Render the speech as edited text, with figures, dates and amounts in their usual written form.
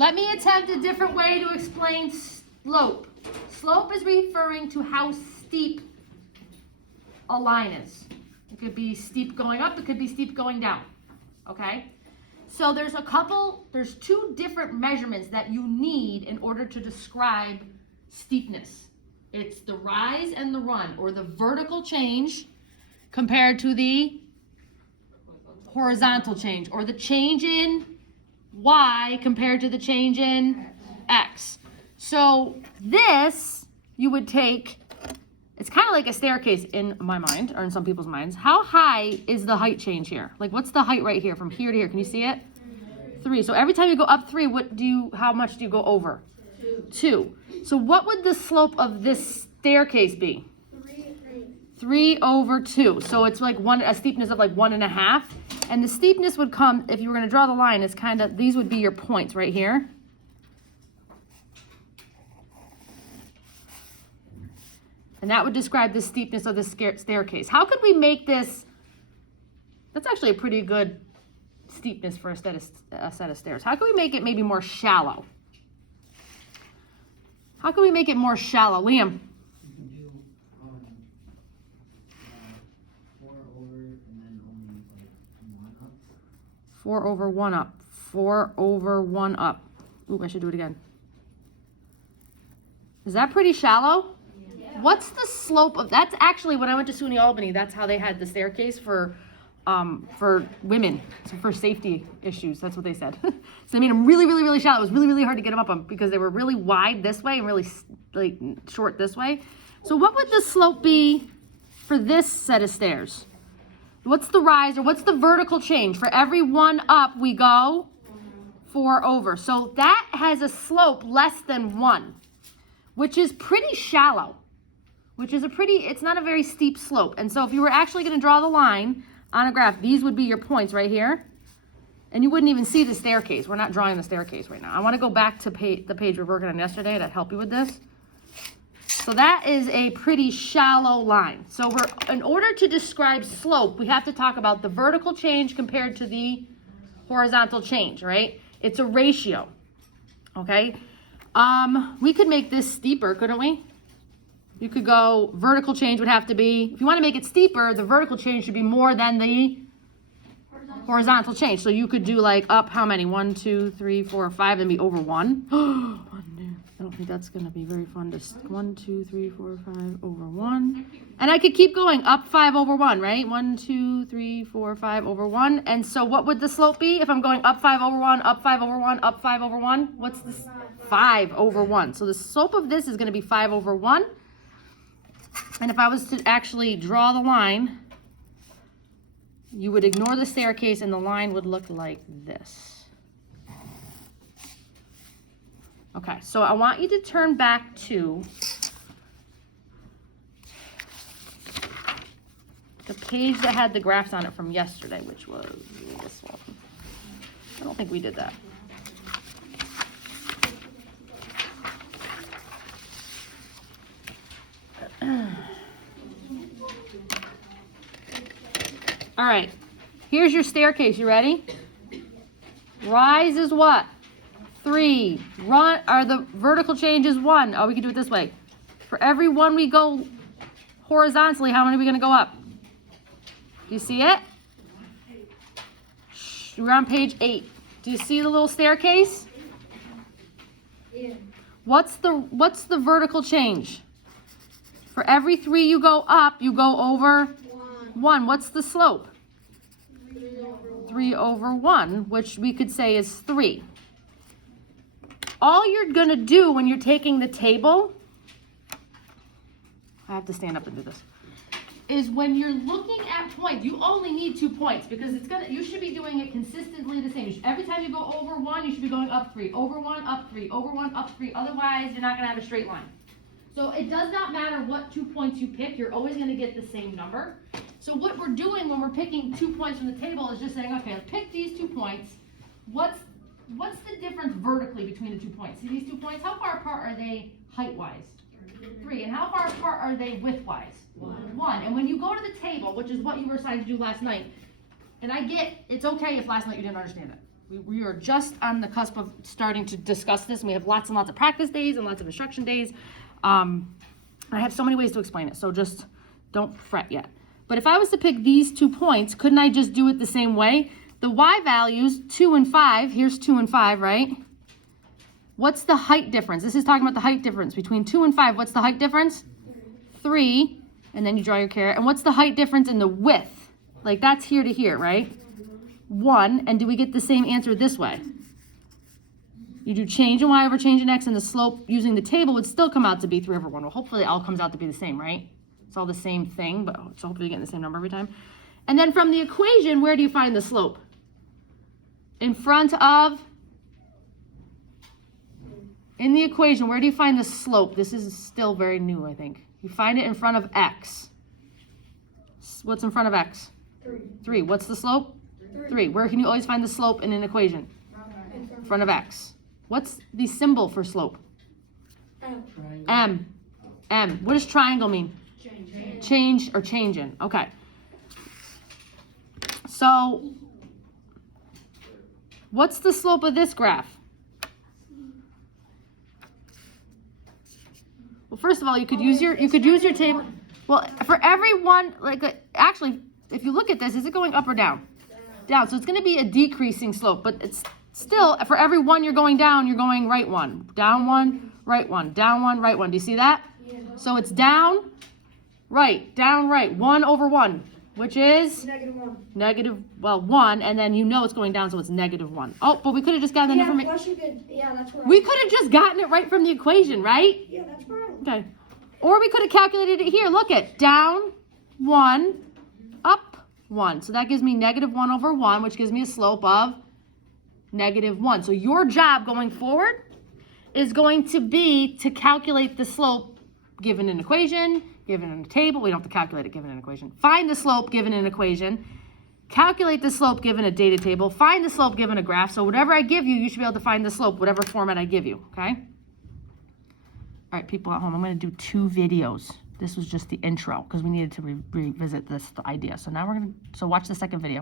Let me attempt a different way to explain slope. Slope is referring to how steep a line is. It could be steep going up, it could be steep going down, okay? So there's two different measurements that you need in order to describe steepness. It's the rise and the run, or the vertical change compared to the horizontal change, or the change in Y compared to the change in X. So this, you would take, it's kind of like a staircase in my mind, or in some people's minds. How high is the height change here? Like, what's the height right here from here to here? Can you see it? 3. So every time you go up 3, how much do you go over? 2. So what would the slope of this staircase be? 3 over 2. So it's like a steepness of like 1.5. And the steepness would come, if you were going to draw the line, is kind of, these would be your points right here. And that would describe the steepness of the staircase. How could we make this, that's actually a pretty good steepness for a set of stairs. How can we make it maybe more shallow? How can we make it more shallow? Liam? 4 over 1 up. 4 over 1 up. Ooh, I should do it again. Is that pretty shallow? Yeah. What's the slope of, that's actually, when I went to SUNY Albany, that's how they had the staircase for women, so for safety issues. That's what they said. So they made them really, really, really shallow. It was really, really hard to get them up on because they were really wide this way and really like short this way. So what would the slope be for this set of stairs? What's the rise, or what's the vertical change? For every 1 up, we go 4 over. So that has a slope less than 1, which is pretty shallow, it's not a very steep slope. And so if you were actually going to draw the line on a graph, these would be your points right here. And you wouldn't even see the staircase. We're not drawing the staircase right now. I want to go back to the page we were working on yesterday to help you with this. So that is a pretty shallow line. So in order to describe slope, we have to talk about the vertical change compared to the horizontal change, right? It's a ratio, okay? We could make this steeper, couldn't we? You could go, vertical change would have to be, if you want to make it steeper, the vertical change should be more than the horizontal change. So you could do like up how many? 1, 2, 3, 4, 5, and be over 1. I don't think that's going to be very fun to, 1, 2, 3, 4, 5 over 1. And I could keep going up 5 over 1, right? 1, 2, 3, 4, 5 over 1. And so what would the slope be if I'm going up 5 over 1, up 5 over 1, up 5 over 1? What's this? 5 over 1. So the slope of this is going to be 5 over 1. And if I was to actually draw the line, you would ignore the staircase and the line would look like this. Okay, so I want you to turn back to the page that had the graphs on it from yesterday, which was this one. I don't think we did that. All right, here's your staircase. You ready? Rise is what? 3. Run, or the vertical change is 1. Oh, we can do it this way. For every 1 we go horizontally, how many are we going to go up? Do you see it? We're on page 8. Do you see the little staircase? Yeah. What's the vertical change? For every 3 you go up, you go over 1. What's the slope? 3 over 1, which we could say is 3. All you're going to do when you're taking the table, I have to stand up and do this, is when you're looking at points, you only need 2 points because you should be doing it consistently the same. Every time you go over 1, you should be going up 3, over 1, up 3, over 1, up 3. Otherwise, you're not going to have a straight line. So it does not matter what 2 points you pick, you're always going to get the same number. So what we're doing when we're picking 2 points from the table is just saying, okay, let's pick these 2 points. What's the difference vertically between the 2 points? See these 2 points? How far apart are they height-wise? 3. And how far apart are they width-wise? 1. And when you go to the table, which is what you were assigned to do last night, and it's okay if last night you didn't understand it. We are just on the cusp of starting to discuss this, and we have lots and lots of practice days and lots of instruction days. I have so many ways to explain it, so just don't fret yet. But if I was to pick these 2 points, couldn't I just do it the same way? The y values, 2 and 5, here's 2 and 5, right? What's the height difference? This is talking about the height difference. Between 2 and 5, what's the height difference? 3, and then you draw your caret. And what's the height difference in the width? Like that's here to here, right? 1, and do we get the same answer this way? You do change in y over change in x, and the slope using the table would still come out to be 3 over 1. Well, hopefully it all comes out to be the same, right? It's all the same thing, but so hopefully you're getting the same number every time. And then from the equation, where do you find the slope? In front of, in the equation, where do you find the slope? This is still very new, I think. You find it in front of x. What's in front of x? 3. What's the slope? 3. Where can you always find the slope in an equation? In front of x. What's the symbol for slope? M. M. What does triangle mean? Change or changing. Okay. So, what's the slope of this graph? Well, first of all, you could use your table. Well, for every one, actually, if you look at this, is it going up or down? Down. So it's going to be a decreasing slope, but it's still, for every one you're going down, you're going right 1, down 1, right 1, down 1, right 1. Do you see that? Yeah. So it's down, right, 1 over 1, which is? -1. 1, and then you know it's going down, so it's -1. Oh, but we could have just gotten the information. Yeah, that's right. We could have just gotten it right from the equation, right? Yeah, that's right. Okay. Or we could have calculated it here. Look at down 1, up 1. So that gives me -1 over 1, which gives me a slope of -1. So your job going forward is going to be to calculate the slope given an equation, given in a table. We don't have to calculate it given an equation. Find the slope given an equation. Calculate the slope given a data table. Find the slope given a graph. So whatever I give you, you should be able to find the slope, whatever format I give you, okay? All right, people at home, I'm going to do 2 videos. This was just the intro because we needed to revisit this idea. So now so watch the second video.